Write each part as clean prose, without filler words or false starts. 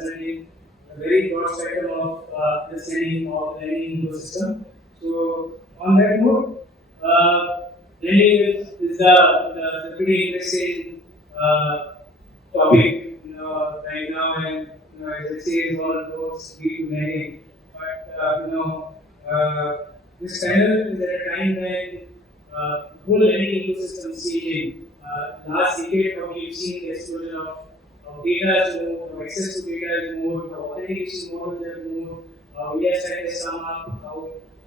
concerning a very broad spectrum of understanding of the lending ecosystem. So, on that note, lending is the pretty interesting topic, right now, and as I say, all roads lead to lending. But this panel is at a time when the whole lending ecosystem is changing. Last decade, we've seen the explosion of data is more, of access to data is more, the authentication models are more, VS has come up, how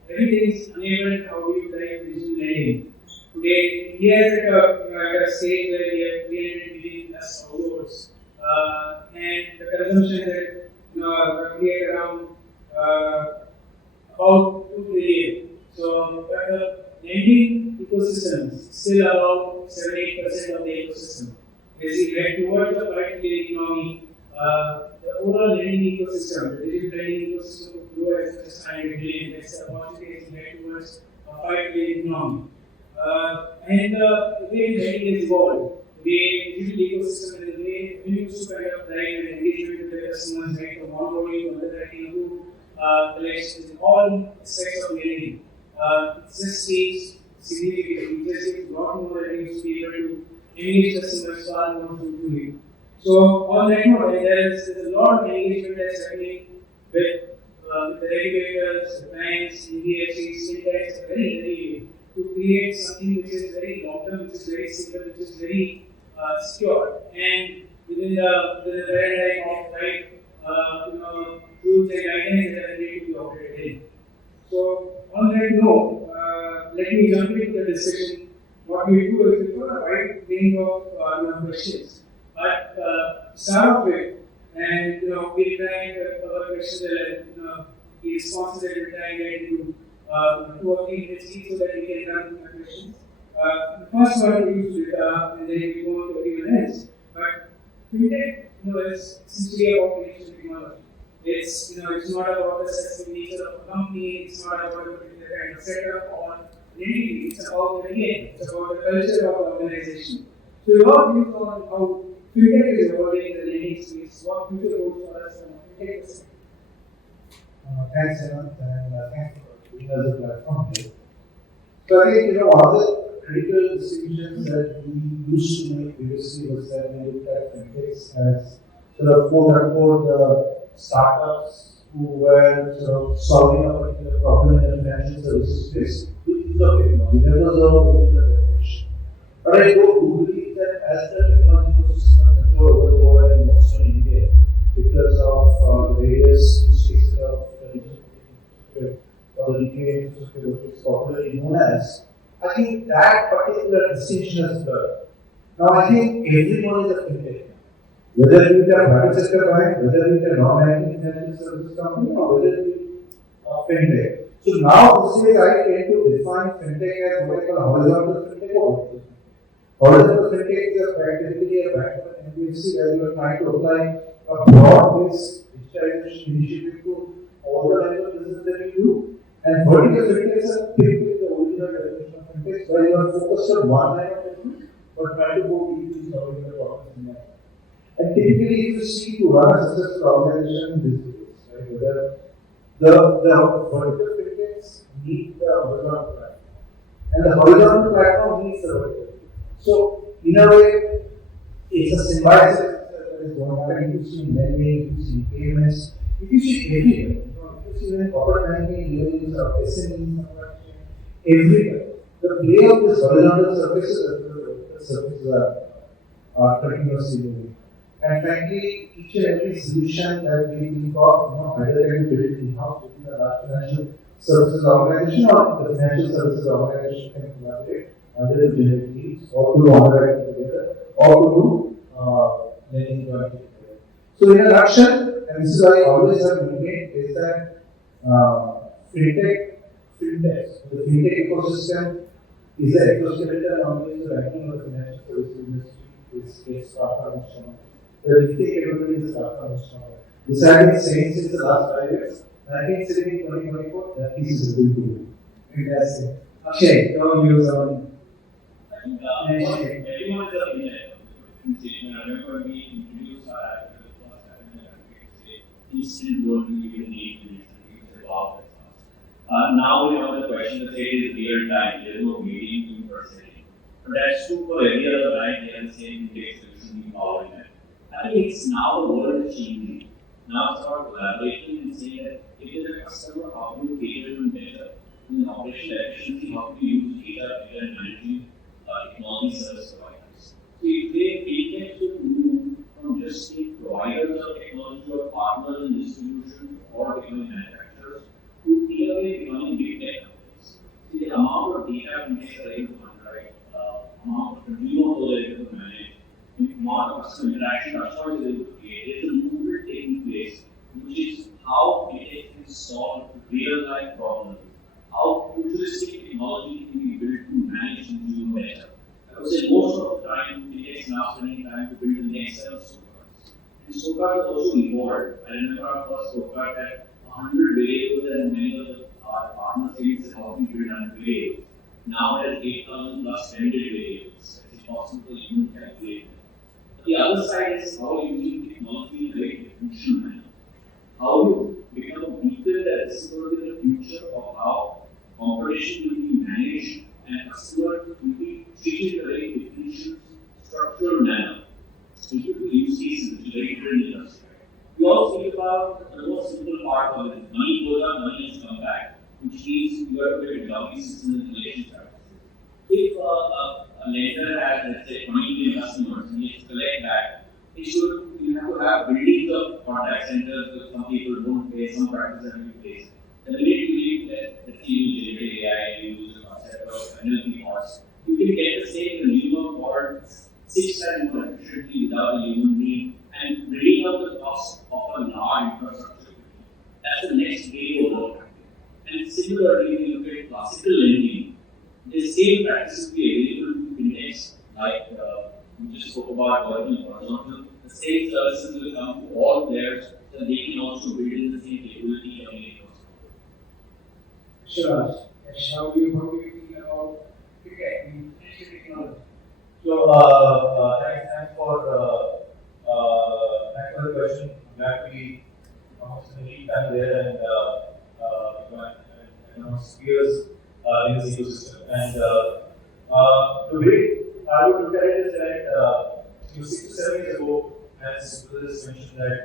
everything is enabled, how we drive digital lending. Today, India is at a stage where we have 300 million plus households, and the consumption that roughly around about 2 trillion. So, the lending ecosystem is still about 78% of the ecosystem. As we head towards the 5 trillion economy, the overall lending ecosystem, the digital lending ecosystem will grow as much as 100 billion. That's the opportunity as we head towards a 5 trillion economy. And the way lending is evolved, the way digital ecosystem and the way we used to kind of drive and engagement with the customers, right, from onboarding to underwriting to collections, all aspects of lending. It's just changed significantly. It just gives a lot more revenue to be able to engage customers far more fruitfully. So, on that note, there's a lot of engagement that's happening with the regulators, the banks, NBFCs, Fintechs, very to create something which is very long term, which is very simple, which is very secure, and within the paradigm of right rules and guidelines that are needed to be operated in. So, on that note, let me jump into the discussion. What we do is we put a wide range of questions, but start off with, and we try to cover questions that the responses that we try to get into 2 or 3 minutes each so that we can run through the questions. The first one we use data, and then we go to everyone else. But Fintech, is essentially about connection technology. It's not about the specific nature of a company. It's not about a particular kind of setup or entity. It's about the DNA. It's about the culture of the organization. So, your views on how Fintech is evolving in the lending space, what future holds for us from a Fintech perspective? Thanks, Hemant, and thanks for giving us a platform here. So, I think one of the critical distinctions that we used to make previously was that we looked at Fintechs as sort of quote unquote the startups who were sort of solving a particular problem in the financial services space with use of technology. That was our original definition. But I do believe that as the technology ecosystem mature over the world and most in India, because of the various use cases of the digital or the DPA infrastructure, which is popularly known as, I think that particular distinction is blurred. Now, I think everyone is a fintech. Whether you are a private sector bank, whether you are a non-banking financial services company, or whether you are fintech. So now, this way I tend to define fintech as what I call horizontal fintech or vertical. Horizontal fintech is practically a bank or an NBFC where you are trying to apply a broad-based digitalization initiative to all the lines of business that you do. And vertical fintechs are typically the original definition of fintechs where you are focused on one line of business but trying to go deep in solving the problems in that. And typically, if you see to run a successful organization in this case, right, whether the vertical fintechs need the horizontal platform, and the horizontal platform needs the vertical. So, in a way, it's a symbiosis that is going on. If you see lending, if you see payments, if you see everywhere, if you see even corporate banking, even SMEs, everywhere, the play of this horizontal surfaces are continuously moving. And frankly, each and every solution that we think of, either can be built in-house within the large financial services organization or the financial services organization can collaborate either to generate leads or to do underwriting together or to do lending jointly together. So in a nutshell, and this is what I always have maintained, is that fintech, the fintech ecosystem is an ecosystem on which the banking or the financial services industry is startup strong. The fintech capability is startup strong. This has been saying since the last 5 years, and I think sitting in 2024, that piece is going to be fantastic. Akshay, your views on everyone is a fintech. I remember we introduced our app for the first time in the you still don't really need to use all that stuff. Now we have the question that it is real time, there is no waiting to per se. But that's true for every other line, they are the same index solution we follow in that. I think it's now the world is changing. Now it's about collaboration and saying that if there's a customer, how do you cater to better? In operational efficiency, how do you use data better and managing technology service providers? So if they fintech should move from just being providers of technology or partners in distribution or becoming manufacturers to clearly becoming big tech companies. So the amount of data fintechs are able to underwrite, amount of consumer flow they're able to manage, the amount of customer interaction customers are able to create, there's a movement taking place, which is how fintech can solve real life problems, how futuristic technology can be built to manage consumer better. I would say most of the time, it takes now spending time to build the next set of scorecards. And scorecards also evolved. I remember our first scorecard had 100 variables and many of our partners said how we build 100 variables. Now it has 8,000 plus vended variables. It's possible to even calculate them. The other side is how you use technology in a very efficient manner. How you become a beacon that this is going to be the future of how competition will be managed and customer will be treated in a very efficient, structured manner. So you could use cases which is very different in industry. We also think about the most simple part of it. Money goes up, money has come back, which means you have to build a system and relationship. If a lender has, let's say, 20 million customers and he has to collect back, you have to have buildings of contact centers because some people don't pay, some practices have to be placed. The minute you leave that, let's say you use generative AI, you use the concept of NLP costs, you can get the same consumer for 6 times more efficiently without a human being and bringing up the cost of a large infrastructure. That's the next wave of work. And similarly, when you look at classical lending, the same practices will be available to fintechs, like we just spoke about working horizontal. The same services will come to all players so they can also build in the same capability of any Sure. Yes, how do you think about technology? So, thanks for the question. I'm happy almost in the lead time there and almost years in this ecosystem. And the way I would look at it is that 6 to 7 years ago, as Chris mentioned, that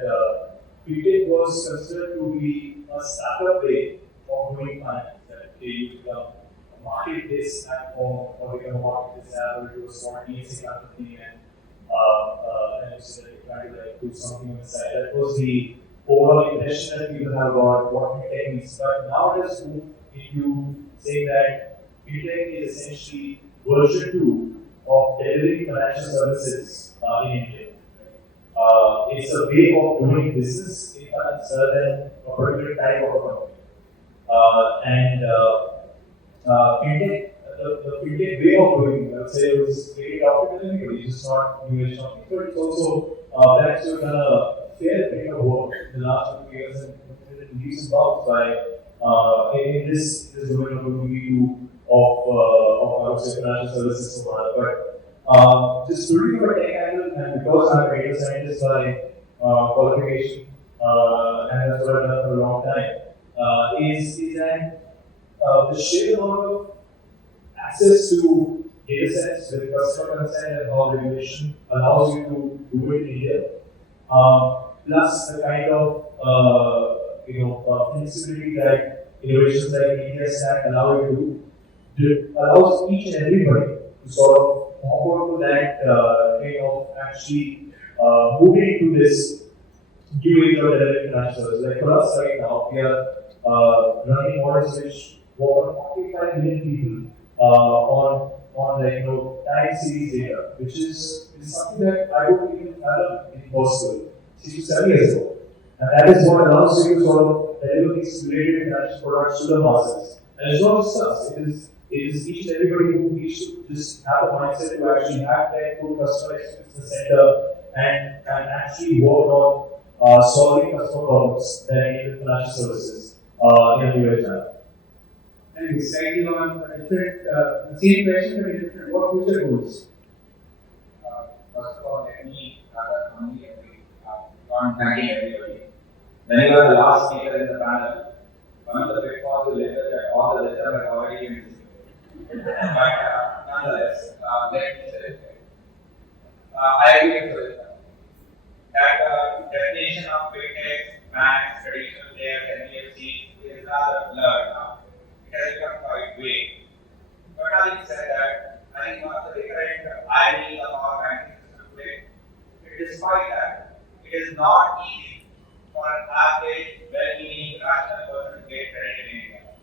Fintech was considered to be a startup way of doing finance. That they become a marketplace platform or become a marketplace app or do a small DSA kind of thing and so they try to do something on the side. That was the overall impression that people have about what Fintech means. But now it has moved into saying that Fintech is essentially version 2 of delivering financial services in India. It's a way of doing business in finance rather than a particular type of a company. Fintech, the fintech way of doing, I would say, it was created optimally. It's just not new age something, but it's also banks have done a fair bit of work in the last 2 years and leaps and bounds by in this domain of looking into of I would say financial services so far. But just looking from a tech angle, and because I'm a data scientist by qualification, and that's what I've done for a long time, is that the sheer amount of access to data sets with customer consent and how regulation allows you to do it in India, plus the kind of flexibility that innovations like India Stack allow you to do, allows each and everybody to sort of onboard to that way of actually moving to this new age of delivering financial services. Like for us right now, we are running models which work on 45 million people on time series data, which is something that I wouldn't even fathom in possible 6 to 7 years ago. And that is what allows you to sort of deliver these related financial products to the masses. And it's not just us, it is each and everybody who needs to just have a mindset to actually have that good customer experience in the center and actually work on solving customer problems that enable financial services in a new age manner. And deciding on a different, the same question but in different, what future goals? First of all, let me only on thanking everybody. When you are the last speaker in the panel, one of the pitfalls will enter that all the wisdom has already been distributed. But nonetheless, let me say, I agree with it. That definition of fintech, banks, traditional players, NBFC is rather blurred now. It has become quite vague. But having said that, I think one of the recurrent irony of our banking system today, despite that, it is not easy for an average, well-meaning, rational person to get credit in India.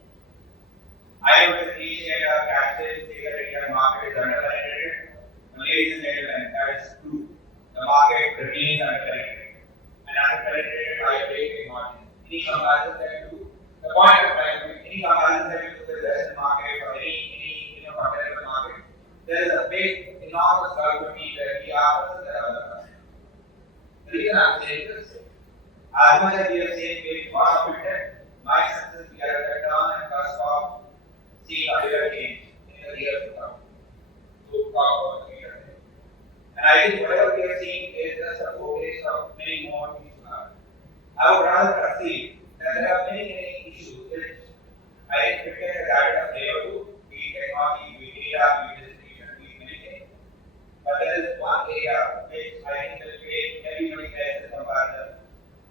I would appreciate our cashless say that Indian market is underpenetrated. Ladies and gentlemen, that is true. The market remains underpenetrated. And underpenetrated by a very big margin. Any comparison that you do, the point of time, any comparison that you do with the Western market or any competitive market, there is a big, enormous gulf between where we are versus the other countries. The reason I am saying this, as much as we are saying we want fintech, my sense is we are at the turn and cusp of seeing a bigger change in the years to come. To talk about the future. And I think whatever we are seeing is just a focus of many more things to happen. I would rather concede that there are many issues which I think fintech has added a flavor to, be it technology, be it data, be it distribution, be it many things. But there is one area which I think will create everybody else's comparison,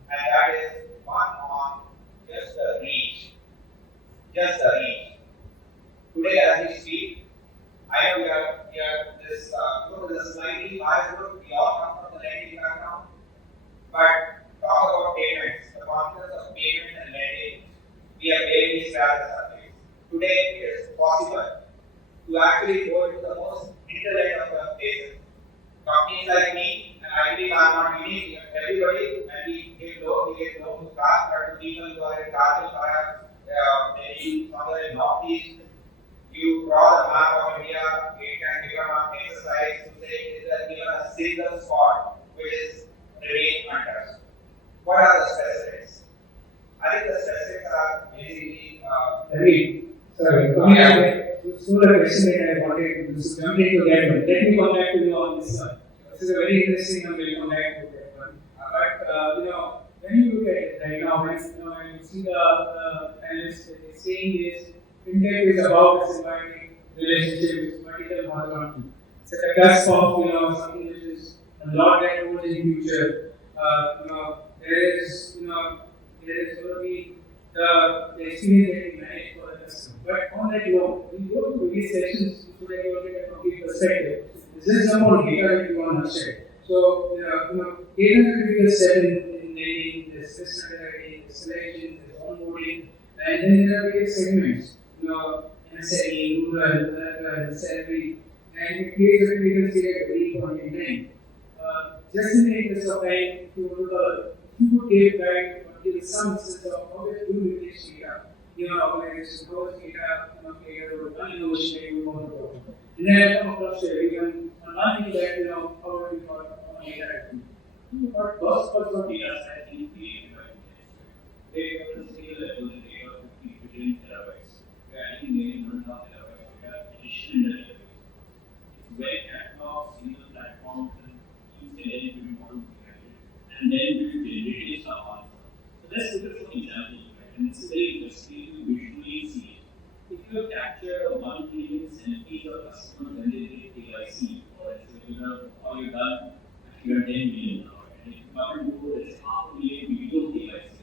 and that is one on just the reach. Just the reach. Today, as we speak, I know we are this with a slightly biased group. We all come from the lending background, but talk about payments, the confidence of payments and lending. We have barely scratched the surface. Today, it is possible to actually go into the most intellect of the places. Companies like me, and I believe I'm not unique. Everybody, when we give loan to cars, but to people who are in Kashmir, maybe somewhere in Northeast. You draw the map of India, it can become an exercise to say is there given a single spot which is remain untouched. What are the specifics? I think the specifics are basically sorry, coming up with similar question that I wanted to jump into that one. Let me come back to you on this one. This is a very interesting one, we'll come back to that one. But when you look at it right now, when you see the analysts saying this, Fintech is about a symbiotic relationship with vertical horizontal. It's at the cusp of something which is a lot that goes in future. There is going to be the experience that we manage for the customer. But on that note, we go to various sessions so that you get a complete perspective. This is some more data that you want to share. So data is a critical step in lending, there's risk underwriting, there's selection, there's onboarding, and then there are various segments. MSME, rural, urban, salary, and it creates a critical state at any point in time. Just in the interest of time, if you could give back or give some sense of how they do with this data, organization, how is data, created, one innovation that you want to go. And then I come across to everyone, on one thing that, how do we got on data? But first of data set in created by they have the scale level, they have 50 billion terabytes. I think they learn how to have additional database. It's web catalog, single platform, and each element will be model and then we will generate stuff on. So let's look at some examples, right? And it's very interesting to visually see it. If you have captured 1 million selfies of customers when they take KYC, or you've done actually 10 million now, and if you come and do this half a million video KYC,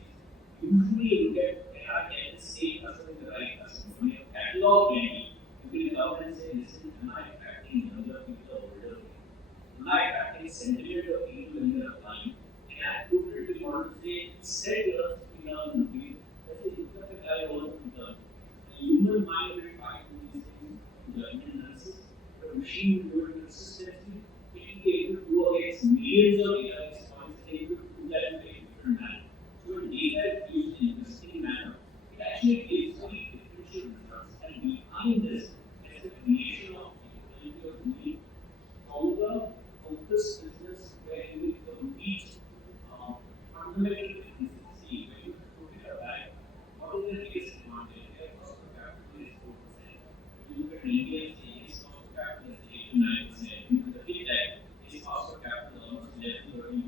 usually you get the same customer, the right customer. When you have catalog ready, you can come and say, listen, am I attracting younger people or older people? Am I attracting sentiment of people when they're applying? And I could really want to say, instead of rupees, let's say, look at the guy over the human mind will try to do these things, judgment analysis, but machine will do it consistently. It will be able to do against millions of data points, able to do that in a very different manner. So when data is used in an interesting manner, it actually gives very differential results. And behind this, there's the creation of the capability of doing stronger, focused business where you will compete fundamental efficiency. When you put it back, what is the biggest advantage? Their cost of capital is 4%. When you look at India, its cost of capital is 8 to 9%. When you look at the Fintech, its cost of capital is almost 11 to 13%.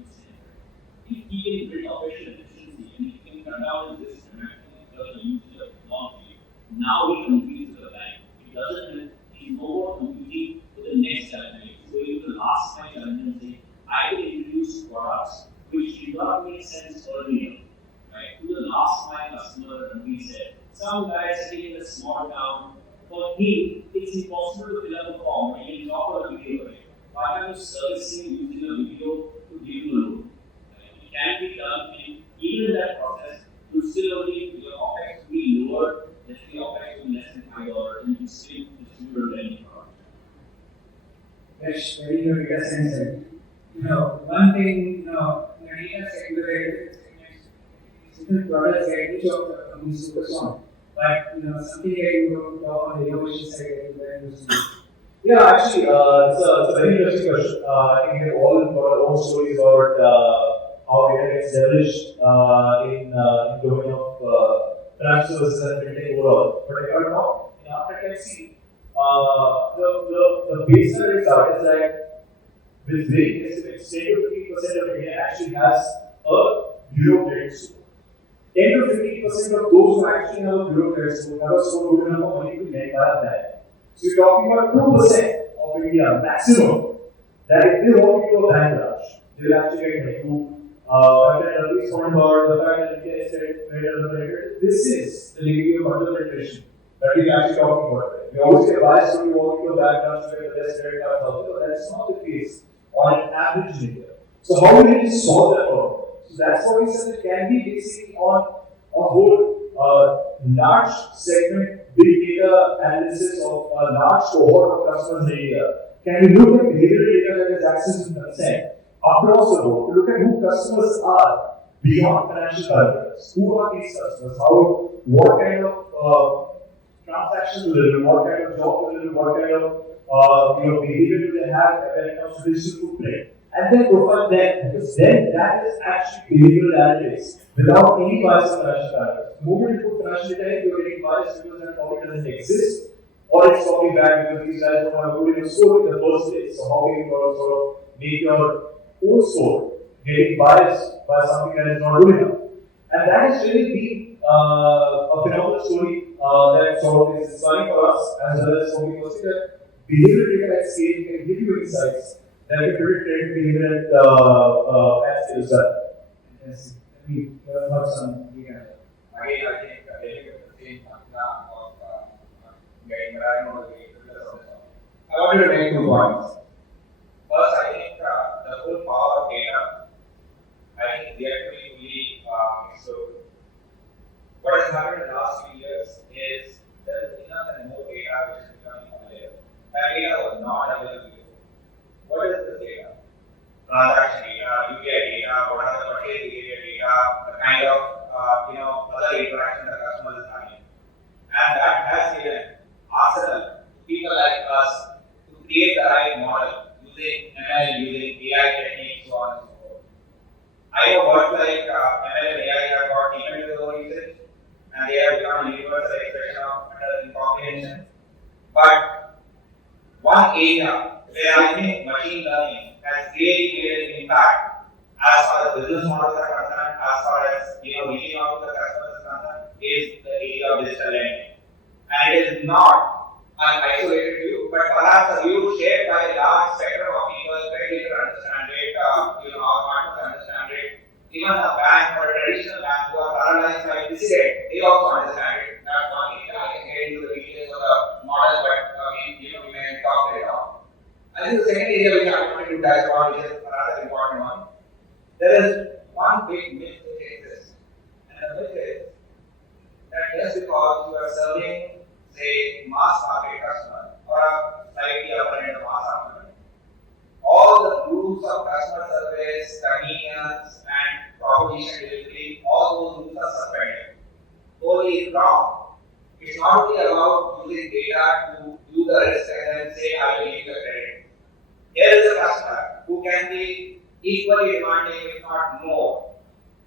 now he competes with the bank. It doesn't, he's no more competing with the next challenge. He's going to the last mile challenge and saying, I can introduce products which did not make sense earlier, right? To the last mile customer, and we said, some guy sitting in a small town, for him, it's impossible to fill up a form. He can talk on a video, right? Why can't you service him using a video to give him a loan? Right? It can be done in even that process. You still only your OPEX to be lower, let's say OPEX to be less than $5, and you still distribute a lending product. That's very good data science. One thing, in the data sector, certain products that each of the companies focus on. But something that you don't talk on the innovation side that you very interesting. Yeah, actually, it's a very interesting question. I think we have all got our own stories about how data gets leveraged in the domain of financial services and fintech overall. But if I talk in our tech, the baseline is out is that with very estimates, 10 to 15% of India actually has a bureau credit score. 10 to 15% of those who actually have a bureau credit score have a score good enough for money to lend by a bank. So you're talking about 2% of India maximum that if they walk into a bank branch, they will actually get money. My friend Ranvir spoke about the fact that India is very underpenetrated. This is the degree of underpenetration that we're actually talking about. We always get biased when we walk into a bank branch to get the best credit card out there, but that's not the case on an average in India. So how do we solve that problem? So that's what we said it can be basically on a whole large segment, big data analysis of a large cohort of customers in India. Can we look at behavioral data that is accessed to consent across the board to look at who customers are beyond financial parameters? Who are these customers? What kind of transactions do they do? What kind of job do they do? What kind of behavior do they have when it comes to digital footprint? And then profile them, because then that is actually behavioral analytics without any bias of financial parameters. The moment you put financial data in, you're getting biased because that probably doesn't exist, or it's probably bad because these guys don't have a good score in the first place. So how can you sort of make your own score getting biased by something that is not good enough? And that has really been a phenomenal story that sort of is inspiring for us as well as for people that behavioral data at scale can give you insights that you predict credit behavior at scale as well. Yes. We have some data. Again, I think getting the same phenomena of getting around on the way to the solution. I wanted to make 2 points. First, I think the whole power of data, I think we have to be fully explored. What has happened in the last few years is there is enough and more data which is becoming available. That data was not available before. What is this data? Transaction data, UPI data, what are the purchase behavior data, the kind of other interaction the customer is having. And that has given arsenal people like us to create the right model using ML, using AI techniques, so on and so forth. I know words like ML and AI have got deeper into the usage, and they have become a universal expression of comprehension. But one area where I think machine learning has really made an impact as far as business models are concerned, as far as reaching out to the customers is concerned, is the area of digital lending. And it is not an isolated view, but perhaps a view shared by a large spectrum of people, regulators understand it, our partners understand it, even a bank or a traditional bank who are paralyzed by dissident, they also understand it. That's one area. I can get into the details of the model, but we may talk later on. I think the second area which I wanted to touch on, which is a rather important one, there is one big myth which exists. And the myth is that just because you are serving, say, mass market customer or a slightly upper end of mass market, all the rules of customer service, convenience, and proposition delivery, all those rules are suspended. Totally is wrong. It's not only about using data to do the risk and then say, I will give the credit. Here is a customer who can be equally demanding, if not more.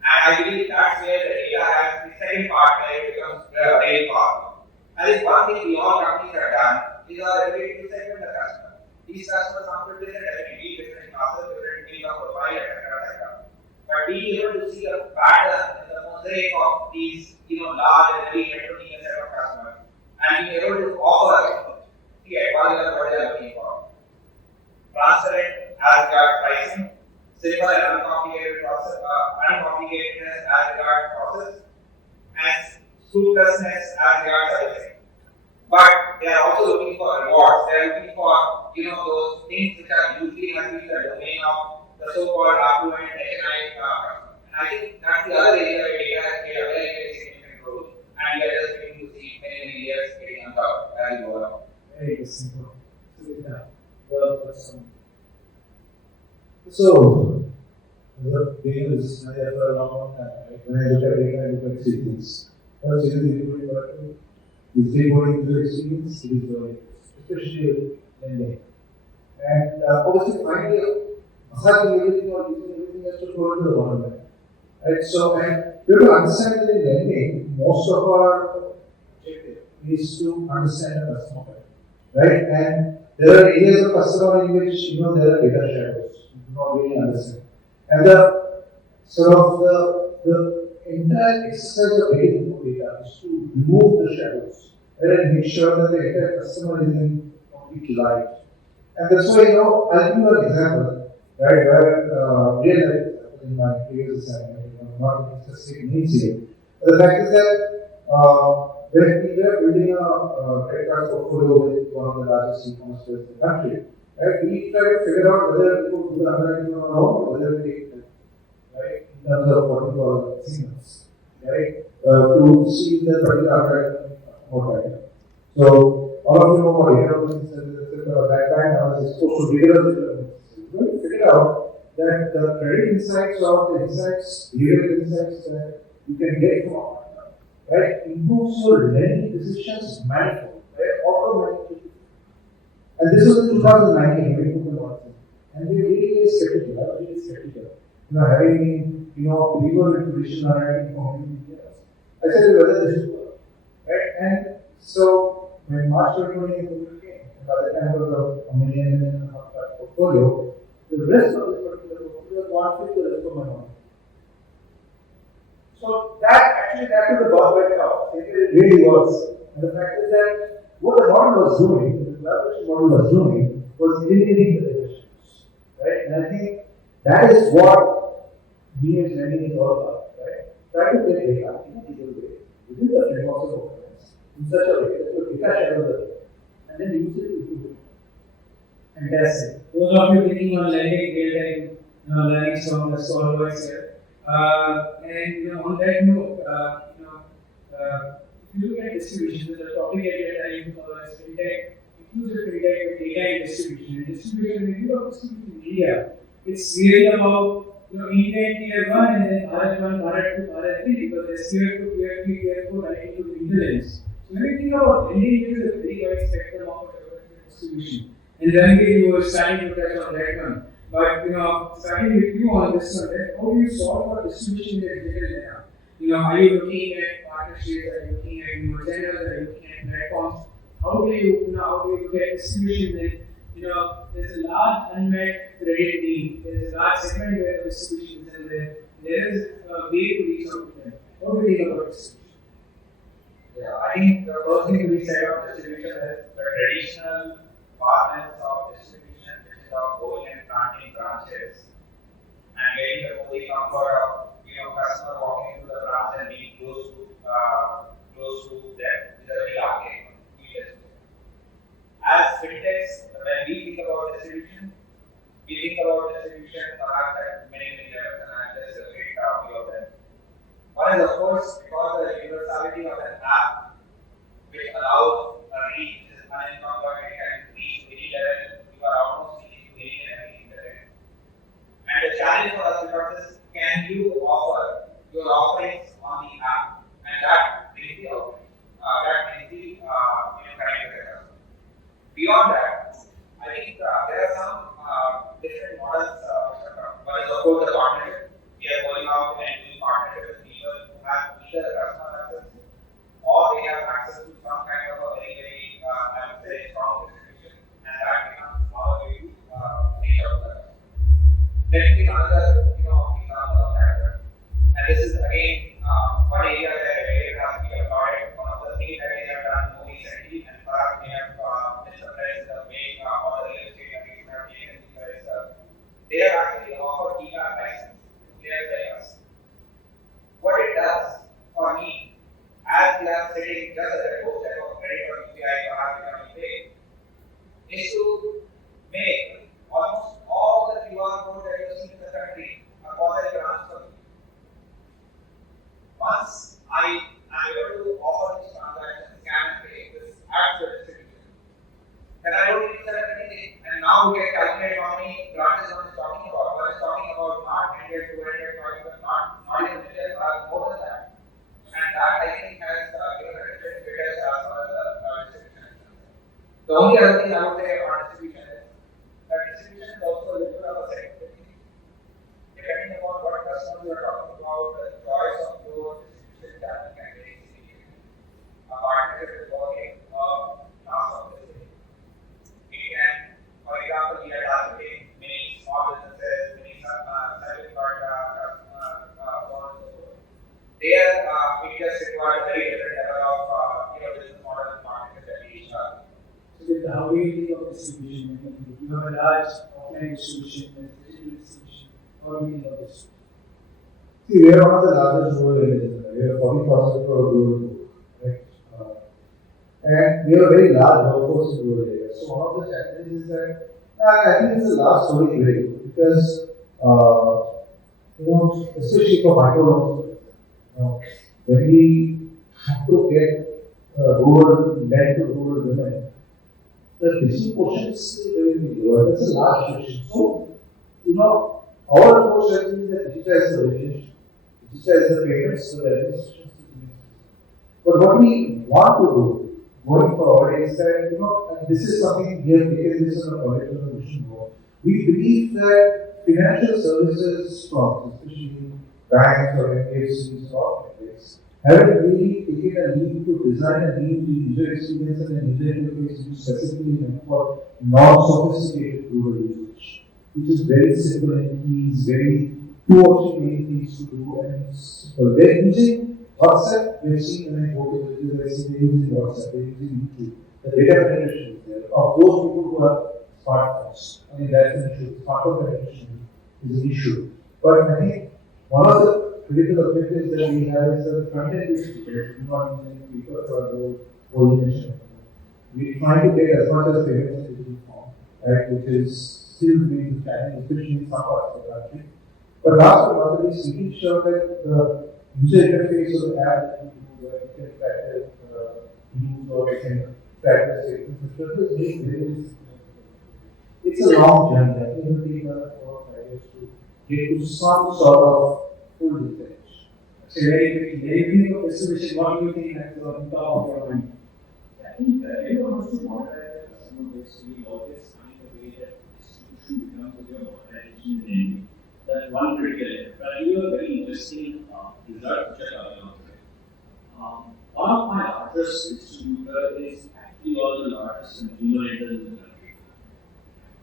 And I believe that's where the data has the second part where it becomes very powerful. I think one thing we all companies have done is our ability to segment the customer. These customers come from different ethnicity, different classes, different income profile, etc. But being able to see a pattern in the mosaic of these large and very heterogeneous set of customers and being able to offer the advisor what they are looking for. Transparent as regards pricing, simple and uncomplicated process, uncomplicatedness as regards process, and smoothness as regards everything. But they are also looking for rewards. They are looking for those things which are usually have been the domain of the so-called affluent HNI. And I think that's the other area where data has played a very, very significant role. And we are just beginning to see many, many years getting uncovered as we go along. Very interesting. So, yeah. So, being a business manager for a long time, right? When I look at data, I look at three things. First, is it reporting productive? Is it reporting user experience? It is very, especially lending. And obviously, finally, massaging everything or using everything has to go to the bottom line. Right? So, and you have to understand that in lending, most of our objective is to understand the customer, right? And there are areas of customer in which there are data shadows. You do not really understand. And the sort of the entire exercise of getting more data is to remove the shadows, right? And make sure that the entire customer is in complete light. And that's why I'll give you an example, right? Where real life in my previous assignment, not specific needs here. The fact is that when we were building a credit card portfolio with one of the largest e-commerce players in the country, right, we tried to figure out whether we could do the underwriting on our own or whether we take it, right, in terms of what we call signals, right, to see the particular underwriting more better. So, all of you know what economics is, etc. That time I was exposed to rigorous economics. We figured out that the credit insights or the insights, behavioral insights that you can get from right, improves your lending decisions manifold, right, automatically. And this was in 2019, we took a lot of things. And we were really skeptical, I was really skeptical. Having been, believer in traditional underwriting for many years. I said, whether this will work, right? And so, when March 2020 came, and by the time it was a million and a half portfolio, the rest of this particular portfolio was 1/5 the rest of my money. So that took the government off. It really was. And the fact is that what the model was doing, the collaboration model was doing, was eliminating the relationships. Right? And I think that is what BH lending is all about. Right? Try to get data in a legal way, within the framework of governance, in such a way that your data shadows are there, and then use it to improve it. Fantastic. Those of you thinking on lending, real time learning from the solvers here. And on that note, if you look at distribution, the topic that I is Fintech, inclusive Fintech with data and distribution. And distribution, when you are distributing media, it's really about India tier 1 and then Bharat 1, Bharat 2, Bharat 3, because there's tier 2, tier 3, tier 4 connecting to the intelligence. So when you think about lending, it is a very wide spectrum of distribution. And then you were starting to touch on that one. But starting with you on this one, how do you solve for distribution in the digital era? Are you looking at partnerships? Are you looking at new channels? Are you looking at platforms? How do you look at distribution? Then there's a large unmet credit need. There's a large segment where distribution is, and there is a way to reach out to them. How do you think about distribution? Yeah, I think the first thing we said about distribution is the traditional partners of distribution, which is of going and planting branches and getting the fully comfort of customer walking into the branch and being close to them is a very archaic. As fintechs, when we think about distribution perhaps at many levels, and there's a great view of them. One is, of course, because of the universality of an app, which allows a reach, which is unencumbered, it can reach any level, you are almost reaching to any and every internet. And the challenge for us becomes is, can you offer your offerings on the app? And that brings the offering. That brings the connect with the customer. Beyond that, I think there are some different models. One is, of course, the partnership. We are going out and doing partnership with people who have either customer access or they have access to some kind of a very, very, I would say, strong distribution, and that becomes our way to reach out to the customer. Let me give another example of that. And this is again one area where it has to be applied. One of the things that we have done more recently have actually offered DCAR license to players like us. What it does for me, as we are sitting just at a doorstep of credit or UPI or African Pay, is to make almost all the QR codes that you see in the country a positive transfer. Once I am able to offer these transactions, scan and pay, this adds to distribution. Then I don't need to sell anything. And now we can calculate how many branches one is talking about. One is talking about not 100, 200, 500, not even million, more than that. And that I think has given a different figures as far as the distribution is concerned. The only other thing I would say on distribution is that distribution is also a little bit of a secondary. Depending upon what customers you are talking about, the choice of your distribution channel can vary significantly. A partnership is working class of business. It can, for example, we are targeting many small businesses, many self-employed customers, so on and so forth. There, it just requires a very different level of business model and partnership that we have. So with how do you think of distribution? You have a large offline distribution and digital distribution. How do you think of this? See, we are one of the largest rural areas. We have 40,000 crore rural book, right? And we have a very large workforce in rural areas. So one of the challenges is that I think it's the last story great because especially for micro loans, when we have to get rural lend to rural women, the digital portion is still very lower. That's a large portion. So our approach has been to digitize the relationship, digitize the payments, so the administration. But what we want to do going forward is that, and this is something we have taken this on a project on the mission board. We believe that financial services firms, especially banks or NBFCs or banks, haven't really taken a leap to design a new user experience and a user interface which specifically meant for non-sophisticated rural usage, which is very simple and easy, very two or three main things to do and simple. They're using WhatsApp, we've seen when I go to the villages, I see they're using WhatsApp, they're using YouTube. The data penetration is there. Of those people who have smartphones, I mean that's an issue. Smartphone penetration is an issue. But I think one of the critical objectives that we have is the front end is prepared. We're not using people for our origination. We're trying to get as much as payments in digital form, right, which is still being challenging, especially in some parts of the country. But last but not least, making sure that the user interface of the app that you do, where you can track the use or you can track the statements, is very it's a long journey. I think it will take another 4 or 5 years to get to some sort of full usage. So very quickly, when you think of distribution, what do you think that is on top of your mind? I think everyone wants to monetize their customer base. We always find a way that distribution becomes a monetization engine. That's one critical area. But I give a very interesting result which I got out of it. One of my largest distributors is actually one of the largest consumer lenders in the country.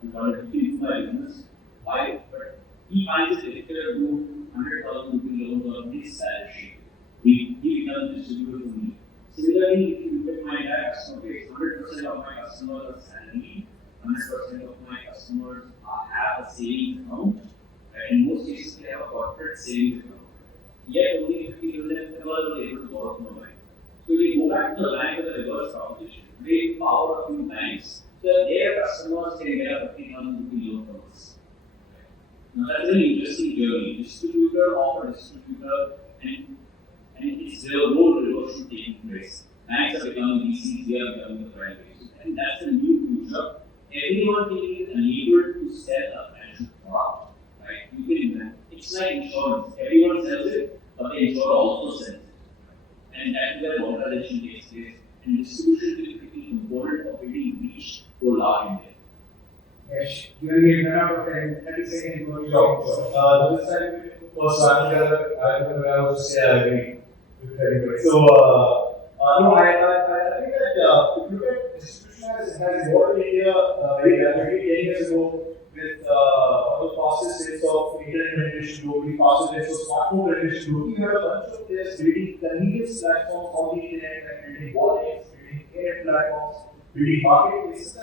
He wanted to keep my business. Why? But he finds it difficult to do 100,000 rupee loans on his salary sheet. He becomes a distributor for me. Similarly, if you look at my customer base, 100% of my customers are salaried, 100% of my customers have a savings account, and in most cases they have a corporate savings account. Yet only 50% were able to borrow from a bank. So we go back to the bank with a reverse proposition. They power a few banks so that their customers can get a 50,000 rupee loan from us. Now that's an interesting journey. Distributor offer distributor, and it's their own reversion taking place. Banks are becoming VCs, they are becoming the primary. And that's the new future. Everyone is enabled to sell a financial product. Right? You can, it's like insurance. Everyone sells it, but the insurer also sells it. And that's where monetization takes place. And distribution is a critical component of building reach for large India. Yes, you will run out of 30 seconds for your This time was Ranvir, I was say I agree with everybody. So, no, I think that if you look at distribution has evolved in India very rapidly 10 years ago with one of the fastest rates of internet penetration globally, fastest rates of smartphone penetration globally. You have a bunch of players building convenience platforms on the internet and building wallets, building internet platforms, building marketplaces.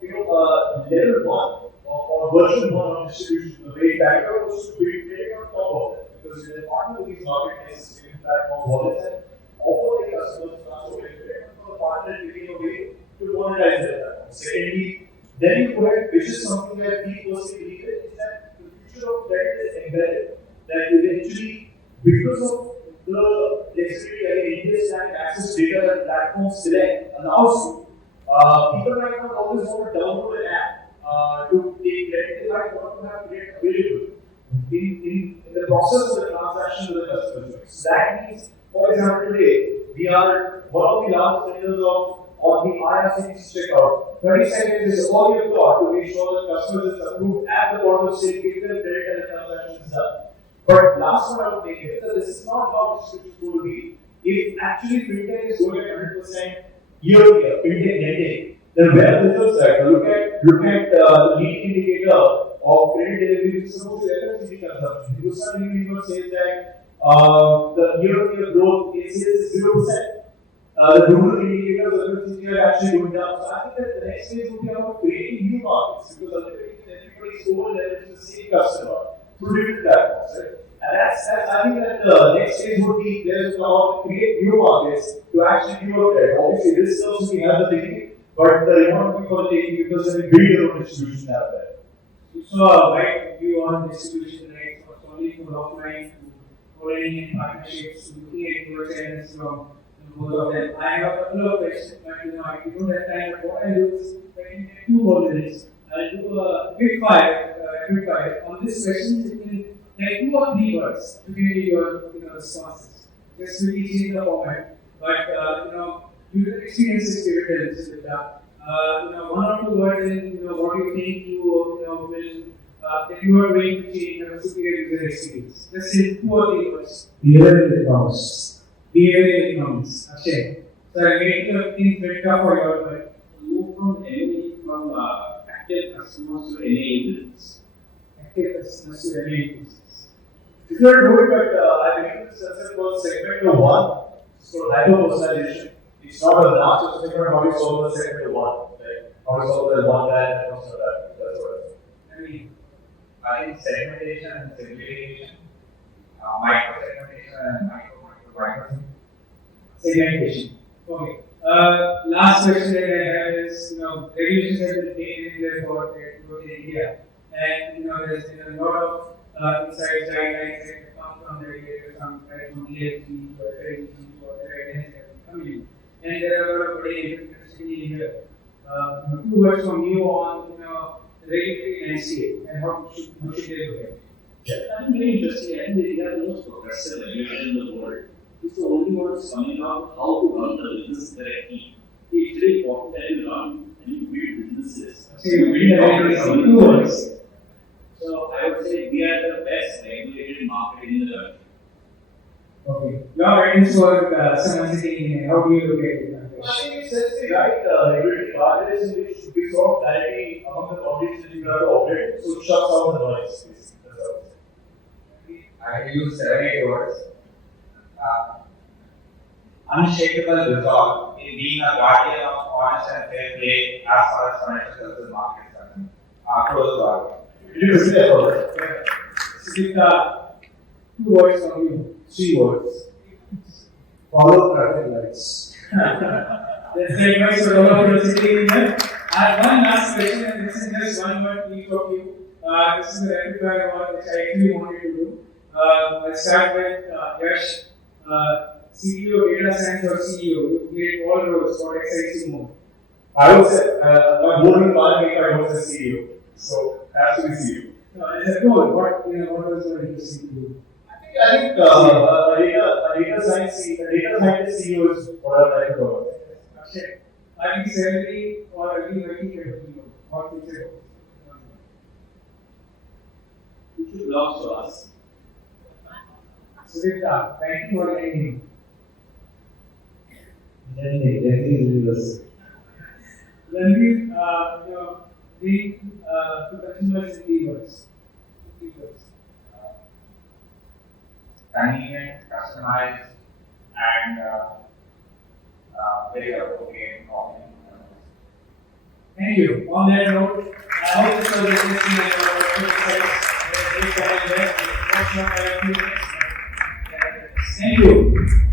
Level one or version 1 of distribution. The way Bangalore was to build it on top of it, because they partner with these marketplaces, platforms, wallets, and offer their customers transportation for the partner taking away to monetize their platform. Secondly, then you go ahead, which is something that we personally believe in, is that the future of credit is embedded. That eventually, because of the flexibility that India's having access to data that platforms select allows you, people might not always want to download an app to take credit. They might want to have credit available in the process of the transaction with the customer. So that means, for example, today we are one of the largest vendors of on the IRCTC checkout. 30 seconds is all you've got to make sure that customers is approved at the point of sale, give them credit and the transaction is done. But last one I would make is that this is not how distribution is going to be. If actually Fintech is going at 100% year-to-year, Fintech lending, then where results are, look at the leading indicator of credit delivery, which is supposed to FMCG consumption. Hindustan Unilever says that the year-to-year growth in sales is 0%. The rural indicators of FMCG are actually going down. So I think that the next phase will be about creating new markets, because ultimately everybody is over-leveraging the same customer through different platforms, right? And that's I think that the next phase would be there's about create new markets to actually give out credit. Obviously, this serves we have the beginning, but the reward will be for the taking, because then we build your own distribution out there. So, right view on distribution, right? So, only for offline to already in partnerships, to looking at your channels from both of them. I have a couple of questions, but I don't have time. But what I do is, I can take 2 more minutes. I'll do a quick fire. On this question, you can like 2 or 3 words to give your responses. Just really change the format. But user experience is critical with that. 1 or 2 words in what you think you will if you are going to change superior user experience. Let's say 2 or 3 words. Behavioral economics. Akshay. So I make the things better for your life. Move from active customers to enablers. Active customers to enablers. If you are doing it, I believe this concept called segment 1. It's called hyper-personalization. It's not a large segment, how you solve the segment 1. Right? How you solve the one guy and comes to that. That's what I think segmentation and segmentation, micro-segmentation and micro. Segmentation. Okay. Last question that I have is, regulations have been taken in there for India, and there's been a lot of insights, guidelines that come from the regulators, from DLG to FLG to other guidelines that have come in, and there are a lot of very interesting in here. 2 words from you on the regulatory landscape and how should they look at it? Yeah, I think very interesting. I think they are the most progressive regulator in the world. It's the only one who's coming out how to run the business correctly. It's very important that you run and you build businesses. So you build a 2 words. So I would say we are the best regulated market in the country. Okay. Your guidance for someone sitting in, how do you look at it? I think it's just the right regulatory guidelines in which should be sort of clarity among the bodies that you have to operate. So it shuts out the noise. I use 7-8 words. Unshakable resolve in being a guardian of honest and fair play as far as financial services markets are concerned. Close to our. You can say about Singh, 2 words from you. 3 words. Follow traffic lights. That's the advice for all of you sitting in there. I have one last question, and this is just 1 word each of you. This is a rapid fire one which I actually wanted to do. I'll start with Yash. CEO, data science, or CEO? You played all roles. What excites you more? I would say my more than 1 week I was a CEO. So actually CEO. As a goal, what was your interesting to do? I think a data scientist CEO is what I like to go. Akshay, are you salary or are you working for what is it? Which belongs to us. Sudipta, thank you for attending. Ranvir, Ranvir, bring to consumers in keywords. Convenient, customized, and very appropriate. Thank you. On that note, I hope this was interesting and your insights. Great time there. Thank you.